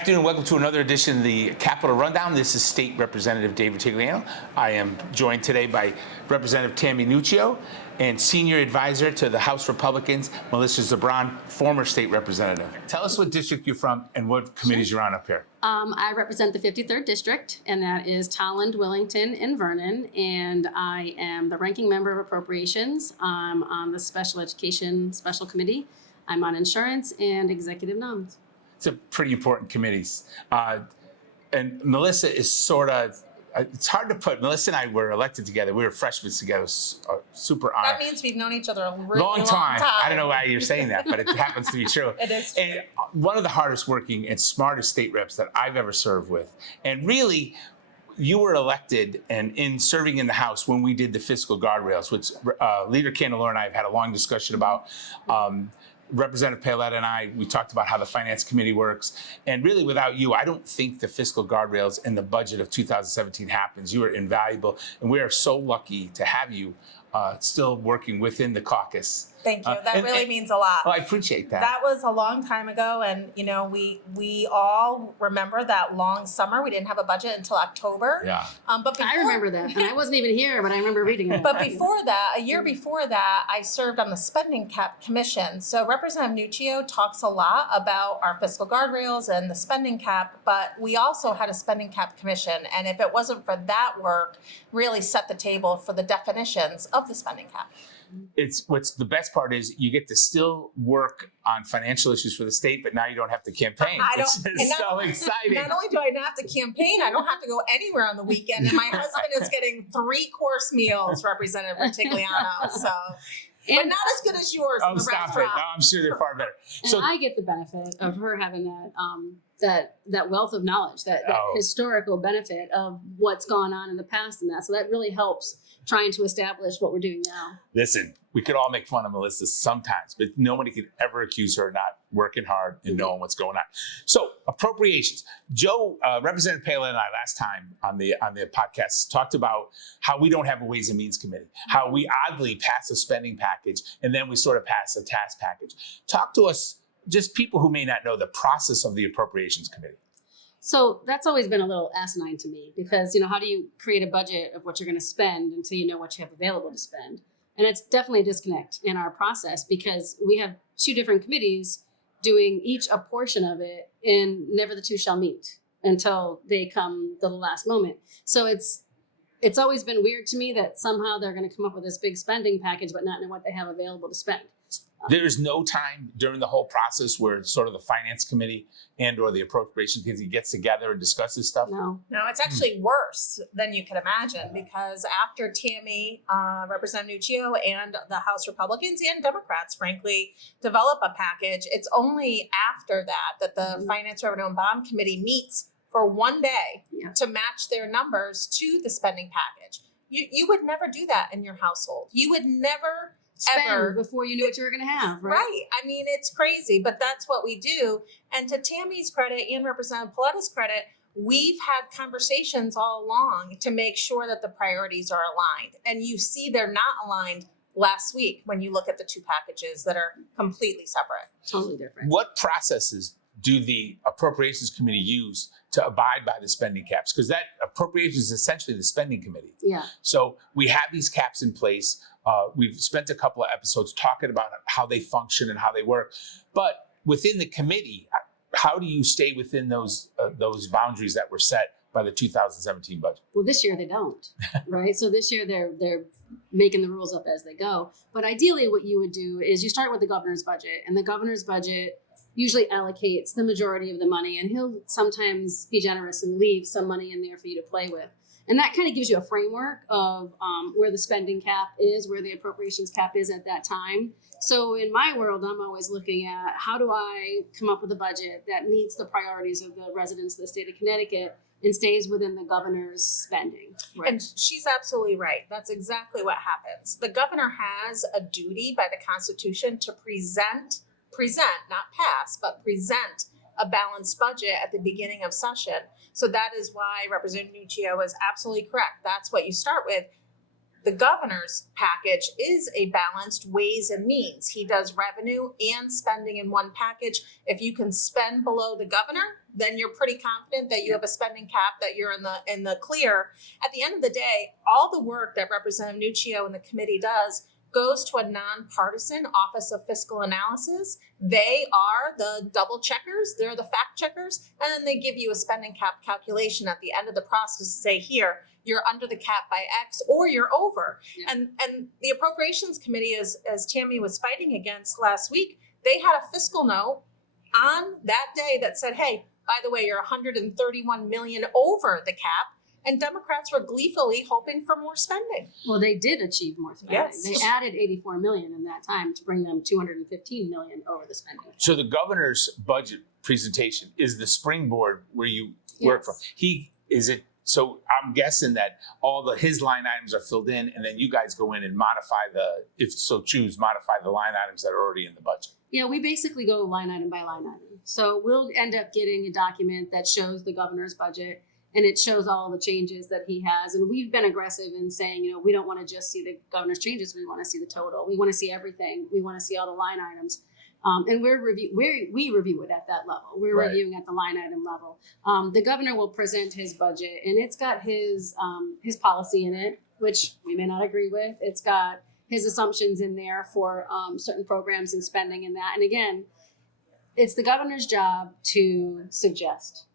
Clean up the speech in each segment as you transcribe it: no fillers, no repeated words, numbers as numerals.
afternoon. Welcome to another edition of the Capitol Rundown. This is State Representative David Tigliano. I am joined today by Representative Tammy Nuccio and Senior Advisor to the House Republicans, Melissa Ziobron, former State Representative. Tell us what district you're from and what committees you're on up here. I represent the 53rd District, and that is Tolland, Willington, and Vernon, and I am the ranking member of Appropriations. I'm on the Special Education Special Committee. I'm on Insurance and Executive Noms. It's a pretty important committees. And Melissa is sort of, it's hard to put, Melissa and I were elected together. We were freshmen together, super honored. That means we've known each other a really long time. I don't know why you're saying that, but it happens to be true. It is true. And one of the hardest working and smartest state reps that I've ever served with. And really, you were elected and in serving in the House when we did the fiscal guardrails, which Leader Candelora and I have had a long discussion about. Representative Paoletta and I, we talked about how the Finance Committee works. And really, without you, I don't think the fiscal guardrails and the budget of 2017 happens. You are invaluable. And we are so lucky to have you still working within the caucus. Thank you. That really means a lot. Well, I appreciate that. That was a long time ago, and you know, we all remember that long summer. We didn't have a budget until October. Yeah. But before, I remember that, and I wasn't even here, but I remember reading it. But before that, a year before that, I served on the Spending Cap Commission. So Representative Nuccio talks a lot about our fiscal guardrails and the spending cap, but we also had a Spending Cap Commission, and if it wasn't for that work, really set the table for the definitions of the spending cap. It's what's the best part is you get to still work on financial issues for the state, but now you don't have to campaign. It's so exciting. Not only do I not have to campaign, I don't have to go anywhere on the weekend, and my husband is getting 3-course meals, Representative Tigliano. So, but not as good as yours in the stop restaurant. it. No, I'm sure they're far better. And I get the benefit of her having that wealth of knowledge, that historical benefit of what's gone on in the past and that. So that really helps trying to establish what we're doing now. Listen, we could all make fun of Melissa sometimes, but nobody could ever accuse her of not working hard and knowing what's going on. So appropriations. Joe, Representative Paoletta and I last time on the podcast talked about how we don't have a Ways and Means Committee, how we oddly pass a spending package and then we sort of pass a task package. Talk to us, just people who may not know the process of the Appropriations Committee. So that's always been a little asinine to me because, how do you create a budget of what you're going to spend until you know what you have available to spend? And it's definitely a disconnect in our process because we have 2 different committees doing each a portion of it, and never the 2 shall meet until they come to the last moment. So it's always been weird to me that somehow they're going to come up with this big spending package but not know what they have available to spend. There's no time during the whole process where sort of the Finance Committee and or the Appropriations Committee gets together and discusses stuff? No, it's actually worse than you can imagine because after Tammy, Representative Nuccio, and the House Republicans and Democrats, frankly, develop a package, it's only after that the Finance, Revenue, and Bond Committee meets for one day to match their numbers to the spending package. You would never do that in your household. You would never spend before you knew what you were going to have, right? Right. I mean, it's crazy, but that's what we do. And to Tammy's credit and Representative Paletta's credit, we've had conversations all along to make sure that the priorities are aligned. And you see they're not aligned last week when you look at the 2 packages that are completely separate. Totally different. What processes do the Appropriations Committee use to abide by the spending caps? Because that appropriations is essentially the spending committee. Yeah. So we have these caps in place. We've spent a couple of episodes talking about how they function and how they work. But within the committee, how do you stay within those boundaries that were set by the 2017 budget? Well, this year they don't, right? So this year they're making the rules up as they go. But ideally what you would do is you start with the governor's budget, and the governor's budget usually allocates the majority of the money, and he'll sometimes be generous and leave some money in there for you to play with. And that kind of gives you a framework of where the spending cap is, where the appropriations cap is at that time. So in my world, I'm always looking at how do I come up with a budget that meets the priorities of the residents of the state of Connecticut and stays within the governor's spending. Right? And she's absolutely right. That's exactly what happens. The governor has a duty by the Constitution to present, not pass, but present a balanced budget at the beginning of session. So that is why Representative Nuccio is absolutely correct. That's what you start with. The governor's package is a balanced ways and means. He does revenue and spending in one package. If you can spend below the governor, then you're pretty confident that you have a spending cap, that you're in the clear. At the end of the day, all the work that Representative Nuccio and the committee does goes to a nonpartisan Office of Fiscal Analysis. They are the double checkers, they're the fact checkers, and then they give you a spending cap calculation at the end of the process to say, here, you're under the cap by X or you're over. Yeah. And the Appropriations Committee, as Tammy was fighting against last week, they had a fiscal note on that day that said, hey, by the way, you're 131 million over the cap. And Democrats were gleefully hoping for more spending. Well, they did achieve more spending. Yes. They added 84 million in that time to bring them 215 million over the spending. So the governor's budget presentation is the springboard where you work from. So I'm guessing that his line items are filled in, and then you guys go in and modify modify the line items that are already in the budget. Yeah, we basically go line item by line item. So we'll end up getting a document that shows the governor's budget, and it shows all the changes that he has. And we've been aggressive in saying, we don't want to just see the governor's changes. We want to see the total. We want to see everything. We want to see all the line items. And we review it at that level. We're Right. reviewing at the line item level. The governor will present his budget, and it's got his policy in it, which we may not agree with. It's got his assumptions in there for certain programs and spending and that. And again, it's the governor's job to suggest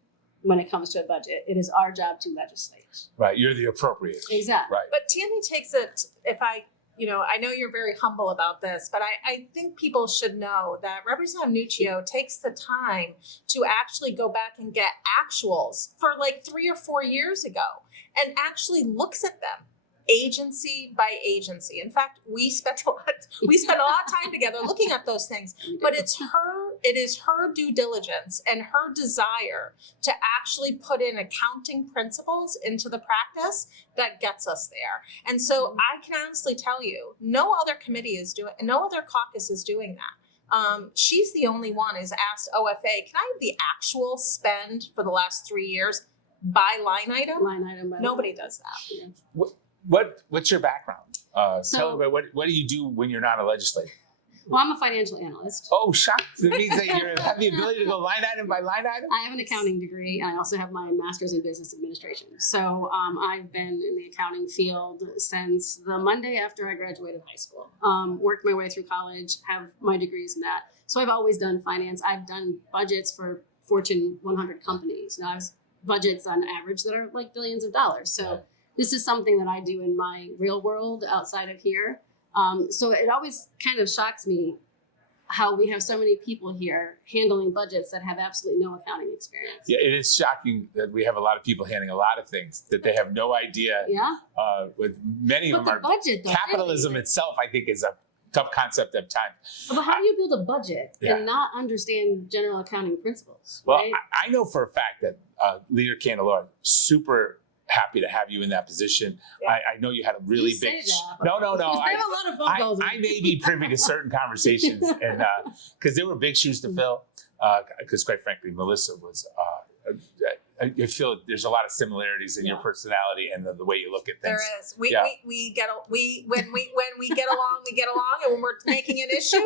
when it comes to a budget. It is our job to legislate. Right, you're the appropriator. Exactly. Right. But Tammy takes it, I know you're very humble about this, but I think people should know that Representative Nuccio takes the time to actually go back and get actuals for like 3 or 4 years ago and actually looks at them agency by agency. In fact, we spent a lot of time together looking at those things, but it is her due diligence and her desire to actually put in accounting principles into the practice that gets us there. And so I can honestly tell you, no other caucus is doing that. She's the only one who's asked OFA, can I have the actual spend for the last 3 years by line item? Line item by Nobody line item. does that. Yeah. What's your background? Tell everybody, what do you do when you're not a legislator? Well, I'm a financial analyst. Oh, shocked. That means that you have the ability to go line item by line item? I have an accounting degree, and I also have my master's in business administration. So I've been in the accounting field since the Monday after I graduated high school. Worked my way through college, have my degrees in that. So I've always done finance. I've done budgets for Fortune 100 companies. Now, I have budgets on average that are like billions of dollars. So this is something that I do in my real world outside of here. So it always kind of shocks me how we have so many people here handling budgets that have absolutely no accounting experience. Yeah, it is shocking that we have a lot of people handling a lot of things that they have no idea. Yeah. With many of But them the are budget, though, capitalism really, itself. I think is a tough concept at times. but how do you build a budget Yeah. and not understand general accounting principles? Well, right? I know for a fact that Leader Candelora, super happy to have you in that position. Yeah. I know you had a really You big. say that, No. I have a lot of phone calls. I may be privy to certain conversations, and because there were big shoes to fill. Because quite frankly, Melissa was. I feel there's a lot of similarities in your personality and the way you look at things. There is. When we get along, we get along, and when we're making an issue,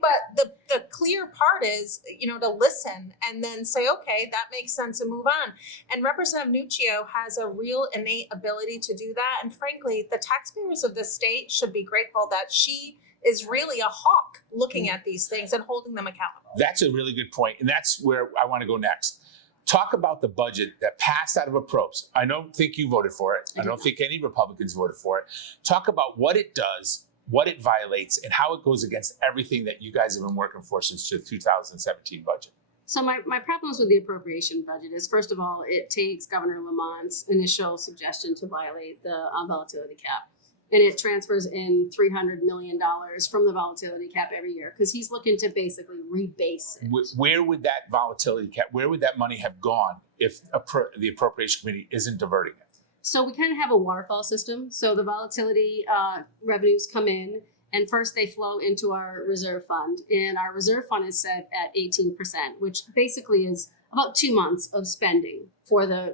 but the clear part is, to listen and then say, okay, that makes sense, and move on. And Representative Nuccio has a real innate ability to do that. And frankly, the taxpayers of this state should be grateful that she is really a hawk looking at these things and holding them accountable. That's a really good point, and that's where I want to go next. Talk about the budget that passed out of Appropes. I don't think you voted for it. I don't think any Republicans voted for it. Talk about what it does, what it violates, and how it goes against everything that you guys have been working for since the 2017 budget. So my problems with the appropriation budget is, first of all, it takes Governor Lamont's initial suggestion to violate the volatility cap. And it transfers in $300 million from the volatility cap every year because he's looking to basically rebase it. Where would that volatility cap, where would that money have gone if the Appropriation Committee isn't diverting it? So we kind of have a waterfall system. So the volatility revenues come in, and first they flow into our reserve fund. And our reserve fund is set at 18%, which basically is about 2 months of spending for the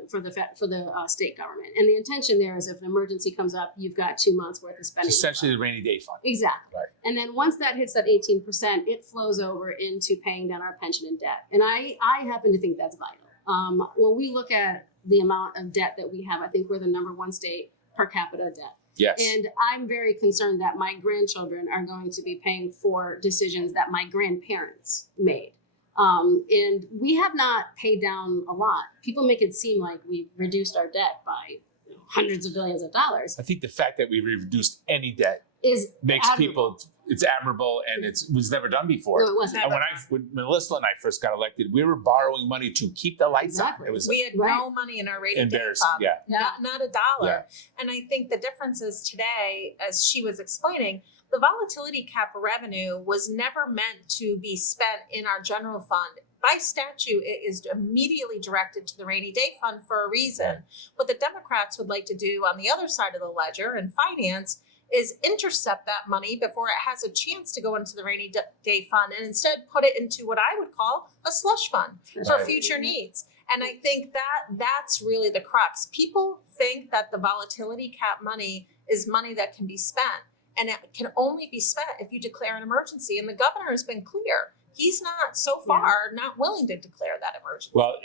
state government. And the intention there is if an emergency comes up, you've got 2 months worth of spending. It's essentially the rainy day fund. Exactly. Right. And then once that hits that 18%, it flows over into paying down our pension and debt. And I happen to think that's vital. When we look at the amount of debt that we have, I think we're the number one state per capita debt. Yes. And I'm very concerned that my grandchildren are going to be paying for decisions that my grandparents made. And we have not paid down a lot. People make it seem like we've reduced our debt by hundreds of billions of dollars. I think the fact that we reduced any debt Is makes admirable. people, it's admirable, and it was never done before. No, it wasn't. And when Melissa and I first got elected, we were borrowing money to keep the lights Exactly. on. It was We had Right. no money in our rainy day embarrassing. fund. Yeah. Not a dollar. Yeah. And I think the difference is today, as she was explaining, the volatility cap revenue was never meant to be spent in our general fund. By statute, it is immediately directed to the rainy day fund for a reason. What the Democrats would like to do on the other side of the ledger in finance is intercept that money before it has a chance to go into the rainy day fund and instead put it into what I would call a slush fund for Right. future needs. And I think that's really the crux. People think that the volatility cap money is money that can be spent, and it can only be spent if you declare an emergency. And the governor has been clear. He's not so far not willing to declare that emergency. Well,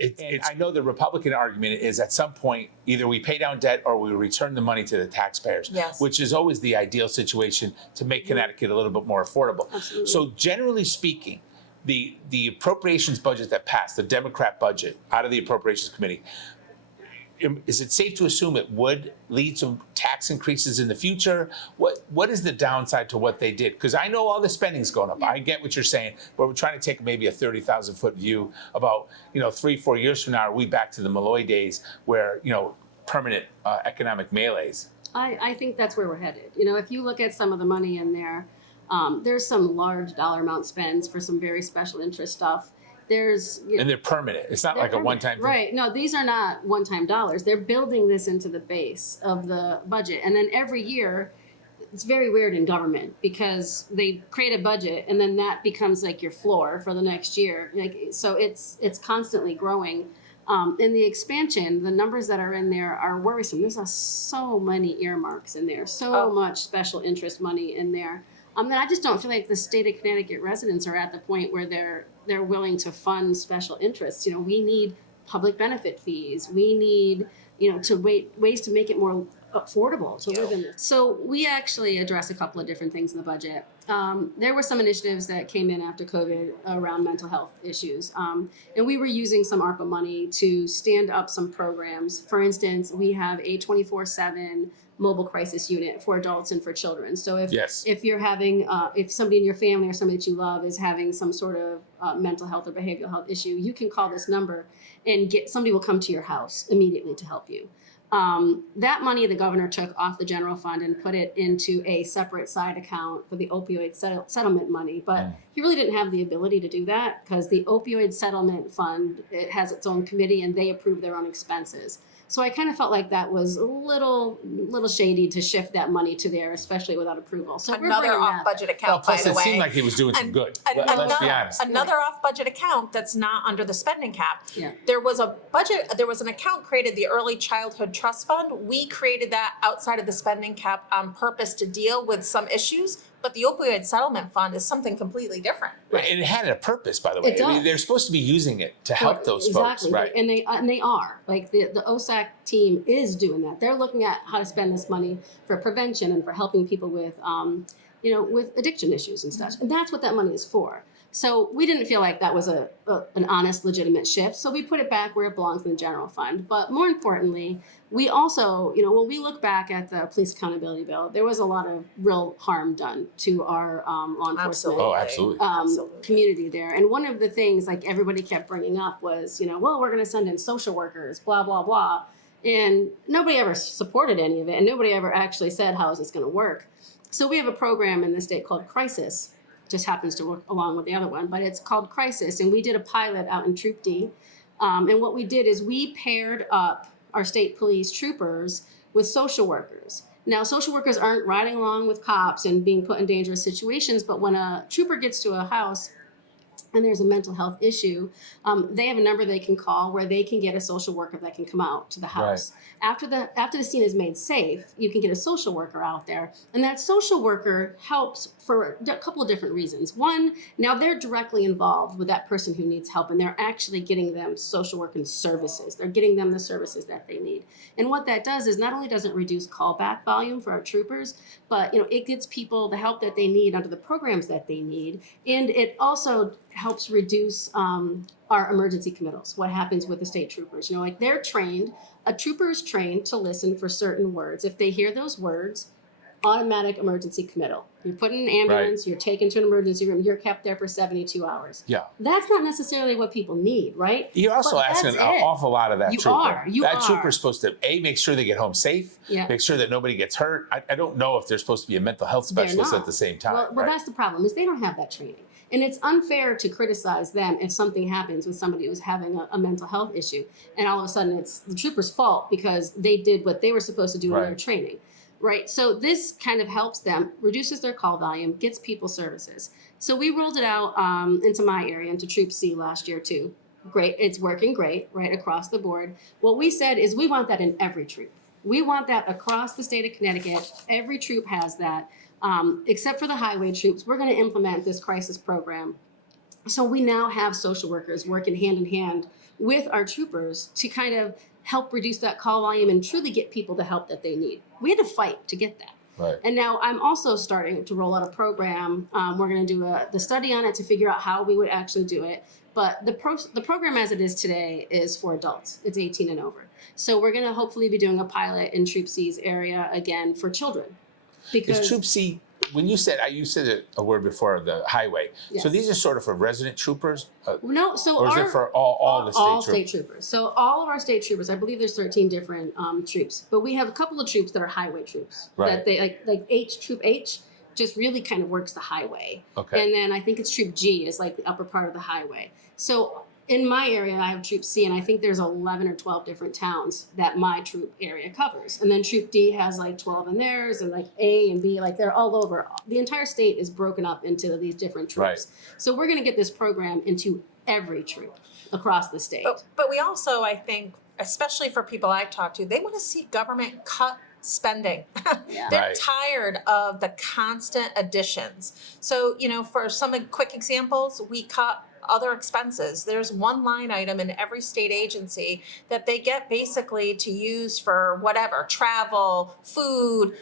I know the Republican argument is at some point either we pay down debt or we return the money to the taxpayers, Yes. which is always the ideal situation to make Connecticut a little bit more affordable. Absolutely. So generally speaking, the appropriations budget that passed, the Democrat budget out of the Appropriations Committee, is it safe to assume it would lead to tax increases in the future? What is the downside to what they did? Because I know all the spending's going up. I get what you're saying, but we're trying to take maybe a 30,000-foot view about 3-4 years from now. Are we back to the Malloy days where permanent economic melees? I think that's where we're headed. If you look at some of the money in there, there's some large dollar amount spends for some very special interest stuff. And they're permanent. It's not like a one-time thing. Right. No, these are not one-time dollars. They're building this into the base of the budget. And then every year, it's very weird in government because they create a budget and then that becomes like your floor for the next year. So it's constantly growing. In the expansion, the numbers that are in there are worrisome. There's so many earmarks in there, so much special interest money in there. And I just don't feel like the state of Connecticut residents are at the point where they're willing to fund special interests. We need public benefit fees. We need, ways to make it more affordable to live in this. So we actually address a couple of different things in the budget. There were some initiatives that came in after COVID around mental health issues. And we were using some ARPA money to stand up some programs. For instance, we have a 24/7 mobile crisis unit for adults and for children. So if you're having, if somebody in your family or somebody that you love is having some sort of mental health or behavioral health issue, you can call this number and somebody will come to your house immediately to help you. That money the governor took off the general fund and put it into a separate side account for the opioid settlement money. But he really didn't have the ability to do that because the opioid settlement fund, it has its own committee and they approve their own expenses. So I kind of felt like that was a little shady to shift that money to there, especially without approval. So another off-budget account, by the way. Plus, it seemed like he was doing some good. Let's be honest. Another off-budget account that's not under the spending cap. Yeah. There was an account created, the Early Childhood Trust Fund. We created that outside of the spending cap on purpose to deal with some issues. But the opioid settlement fund is something completely different. Right. And it had a purpose, by the way. It does. They're supposed to be using it to help those folks. Right. And they are. Like the OSAC team is doing that. They're looking at how to spend this money for prevention and for helping people with with addiction issues and stuff. And that's what that money is for. So we didn't feel like that was an honest, legitimate shift. So we put it back where it belongs in the general fund. But more importantly, we also, when we look back at the police accountability bill, there was a lot of real harm done to our law enforcement community there. And one of the things like everybody kept bringing up was, well, we're going to send in social workers, blah, blah, blah. And nobody ever supported any of it. And nobody ever actually said, how is this going to work? So we have a program in the state called Crisis. Just happens to work along with the other one, but it's called Crisis. And we did a pilot out in Troop D. And what we did is we paired up our state police troopers with social workers. Now, social workers aren't riding along with cops and being put in dangerous situations, but when a trooper gets to a house and there's a mental health issue, they have a number they can call where they can get a social worker that can come out to the house. After the scene is made safe, you can get a social worker out there, and that social worker helps for a couple of different reasons. One, now they're directly involved with that person who needs help, and they're actually getting them social work and services. They're getting them the services that they need. And what that does is not only does it reduce callback volume for our troopers, but it gets people the help that they need under the programs that they need, and it also helps reduce our emergency committals. What happens with the state troopers? They're trained. A trooper is trained to listen for certain words. If they hear those words, automatic emergency committal. You're put in an ambulance, you're taken to an emergency room, you're kept there for 72 hours. Yeah. That's not necessarily what people need, right? You're also asking an awful lot of that trooper. That trooper's supposed to, make sure they get home safe, make sure that nobody gets hurt. I don't know if they're supposed to be a mental health specialist at the same time. Well, that's the problem, is they don't have that training. And it's unfair to criticize them if something happens with somebody who's having a mental health issue, and all of a sudden it's the trooper's fault because they did what they were supposed to do in their training. Right. So this kind of helps them, reduces their call volume, gets people services. So we rolled it out into my area, into Troop C last year too. Great. It's working great, right, across the board. What we said is we want that in every troop. We want that across the state of Connecticut. Every troop has that, except for the highway troops. We're going to implement this crisis program. So we now have social workers working hand in hand with our troopers to kind of help reduce that call volume and truly get people the help that they need. We had to fight to get that. Right. And now I'm also starting to roll out a program. We're going to do the study on it to figure out how we would actually do it. But the program as it is today is for adults. It's 18 and over. So we're going to hopefully be doing a pilot in Troop C's area again for children. Because is Troop C, when you said a word before, the highway. Yes. So these are sort of for resident troopers? No, so or is it for all the state troopers? So all of our state troopers, I believe there's 13 different troops, but we have a couple of troops that are highway troops. Right. That they like Troop H just really kind of works the highway. Okay. And then I think it's Troop G is like the upper part of the highway. So in my area, I have Troop C, and I think there's 11 or 12 different towns that my troop area covers. And then Troop D has like 12 in theirs, and like A and B, like they're all over. The entire state is broken up into these different troops. Right. So we're going to get this program into every troop across the state. But we also, I think, especially for people I've talked to, they want to see government cut spending. Yeah. They're Right. tired of the constant additions. So, for some quick examples, we cut other expenses. There's one line item in every state agency that they get basically to use for whatever, travel, food,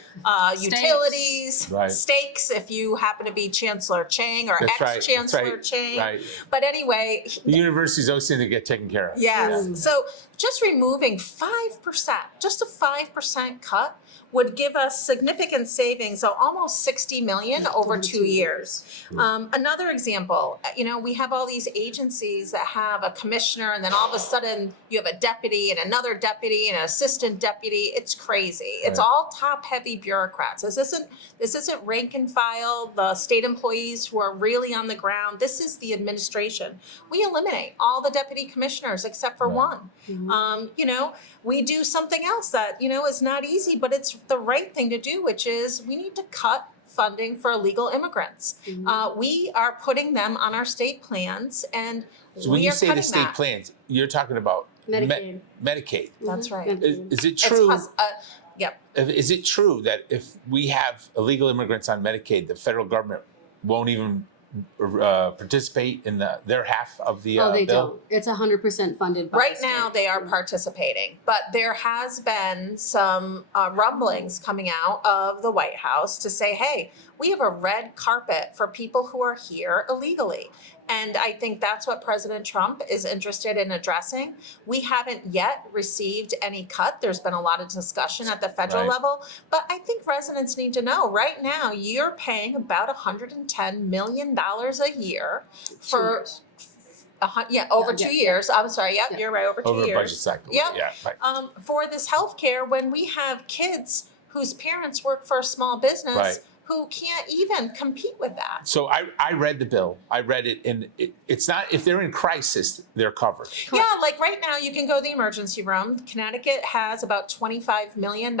utilities, Right. steaks, if you happen to be Chancellor Chang or That's right. ex-Chancellor Chang. Right. But anyway, The universities always seem to get taken care of. yes. So just removing 5%, just a 5% cut would give us significant savings, so almost 60 million over 2 years. Another example, we have all these agencies that have a commissioner, and then all of a sudden you have a deputy and another deputy and an assistant deputy. It's crazy. It's Right. all top-heavy bureaucrats. This isn't rank and file, the state employees who are really on the ground. This is the administration. We eliminate all the deputy commissioners except for Right. one. We do something else that, is not easy, but it's the right thing to do, which is we need to cut funding for illegal immigrants. We are putting them on our state plans, and So when we you are say cutting the state that. plans, you're talking about Medicaid. Medicaid. That's right. Is it It's true? yep. Is it true that if we have illegal immigrants on Medicaid, the federal government won't even participate in their half of the they bill? don't. It's 100% funded by Right the now, state. they are participating, but there has been some rumblings coming out of the White House to say, hey, we have a red carpet for people who are here illegally. And I think that's what President Trump is interested in addressing. We haven't yet received any cut. There's been a lot of discussion at the federal Right. level, but I think residents need to know right now you're paying about $110 million a year for over 2 years. I'm sorry. Yep, Yeah. you're right. Over 2 Over years. a budget cycle. Yep. Yeah. Right. For this healthcare, when we have kids whose parents work for a small business Right. who can't even compete with that. So I read the bill. I read it, and it's not, if they're in crisis, they're covered. Yeah, like right now you can go to the emergency room. Connecticut has about $25 million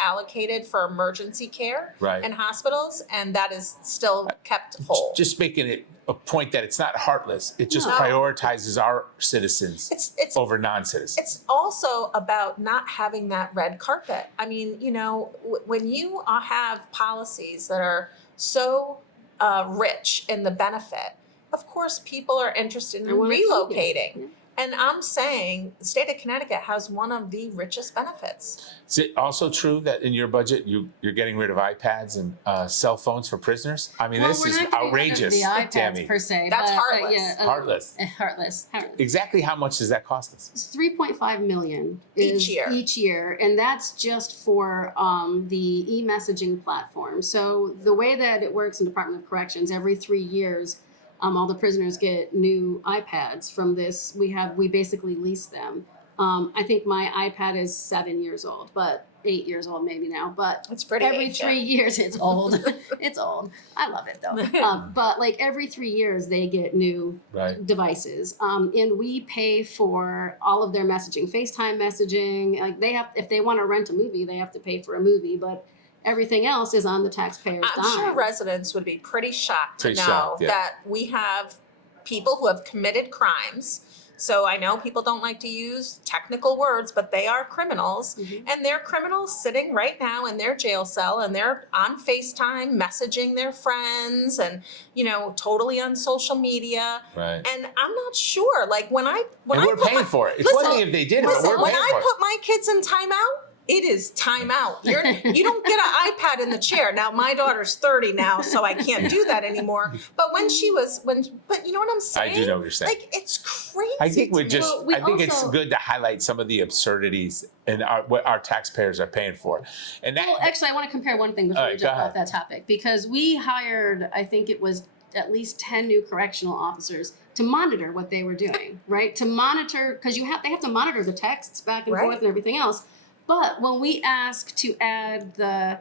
allocated for emergency care Right. in hospitals, and that is still kept whole. Just making it a point that it's not heartless. It just No. prioritizes our citizens It's over non-citizens. It's also about not having that red carpet. I mean, when you have policies that are so rich in the benefit, of course, people are interested in I wanna keep it. relocating. Yeah. And I'm saying the state of Connecticut has one of the richest benefits. Is it also true that in your budget you're getting rid of iPads and cell phones for prisoners? I mean, Well, this we're is not getting rid of outrageous, the iPads Tammy. per se. That's but, heartless. yeah, Heartless. Heartless. Exactly how much does that cost us? It's 3.5 million Each year. each year, and that's just for the e-messaging platform. So the way that it works in Department of Corrections, every 3 years, all the prisoners get new iPads from this. We basically lease them. I think my iPad is 7 years old, but 8 years old maybe now. But It's pretty every ancient. 3 years, it's old. It's old. I love it though. But like every 3 years, they get new Right. devices, and we pay for all of their messaging, FaceTime messaging. Like if they want to rent a movie, they have to pay for a movie, but everything else is on the taxpayer's I'm dime. sure residents would be pretty shocked to Pretty know shocked, yeah. that we have people who have committed crimes. So I know people don't like to use technical words, but they are criminals. Mhm. And they're criminals sitting right now in their jail cell, and they're on FaceTime messaging their friends and, totally on social media. Right. And I'm not sure, like when I And we're put paying my, for it. It's one listen, thing if they did it, listen, but we're when paying I for it. put my kids in timeout, it is timeout. You don't get an iPad in the chair. Now my daughter's 30 now, so I can't do that anymore. But but you know what I'm saying? I do know what you're saying. Like it's crazy. I think to me. Well, we I think it's also- good to highlight some of the absurdities in what our taxpayers are paying for. And that Well, actually, I want to compare one thing before All we right, jump go off that topic, because we hired, I think it was at least 10 new correctional officers to monitor what they were doing, right? To monitor, because they have to monitor the texts back and Right. forth and everything else. But when we asked to add the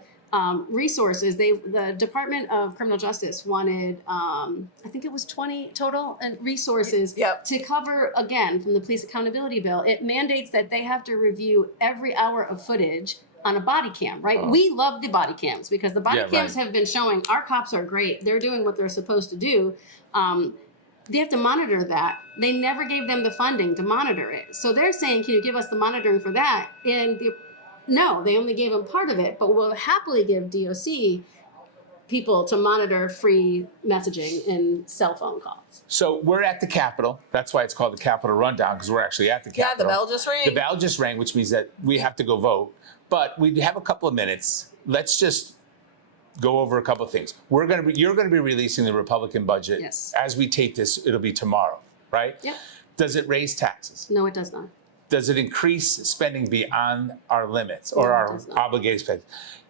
resources, the Department of Criminal Justice wanted, I think it was 20 total resources Yep. to cover, again, from the police accountability bill. It mandates that they have to review every hour of footage on a body cam, right? Oh. We love the body cams because the body Yeah, cams right. have been showing our cops are great. They're doing what they're supposed to do. They have to monitor that. They never gave them the funding to monitor it. So they're saying, can you give us the monitoring for that? And no, they only gave them part of it, but we'll happily give DOC people to monitor free messaging and cell phone calls. So we're at the Capitol. That's why it's called the Capitol Rundown, because we're actually at the Yeah, Capitol. the bell just rang. The bell just rang, which means that we have to go vote. But we have a couple of minutes. Let's just go over a couple of things. You're going to be releasing the Republican budget. Yes. As we tape this, it'll be tomorrow, right? Yep. Does it raise taxes? No, it does not. Does it increase spending beyond our limits or No, it our does not. obligated spending?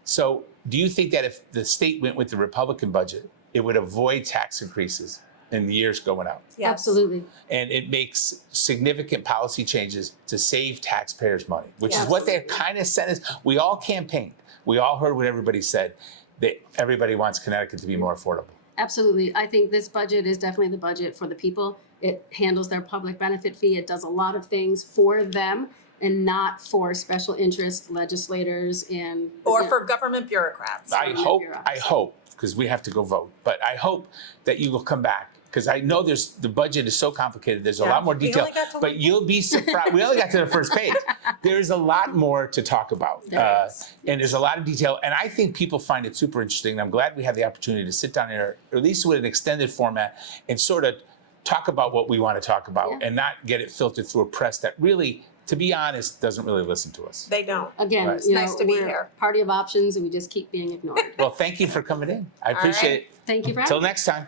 So do you think that if the state went with the Republican budget, it would avoid tax increases in the years going out? Yes. Absolutely. And it makes significant policy changes to save taxpayers money, which is Yeah, what they're absolutely. kind of said is, we all campaigned. We all heard what everybody said, that everybody wants Connecticut to be more affordable. Absolutely. I think this budget is definitely the budget for the people. It handles their public benefit fee. It does a lot of things for them and not for special interest legislators and Or for government bureaucrats. I hope, because we have to go vote, but I hope that you will come back, because I know the budget is so complicated. There's a Yeah, lot more we detail, only got to but you'll be surprised. We only got to the first page. There's a lot more to talk about. There is. And there's a lot of detail. And I think people find it super interesting. And I'm glad we had the opportunity to sit down here, or at least with an extended format, and sort of talk about what we want to talk about Yeah. and not get it filtered through a press that really, to be honest, doesn't really listen to us. They don't. Again, Right. you know, Nice to be we're here. party of options and we just keep being ignored. Well, thank you for coming in. I appreciate right. it. Thank you for Till having me. next time.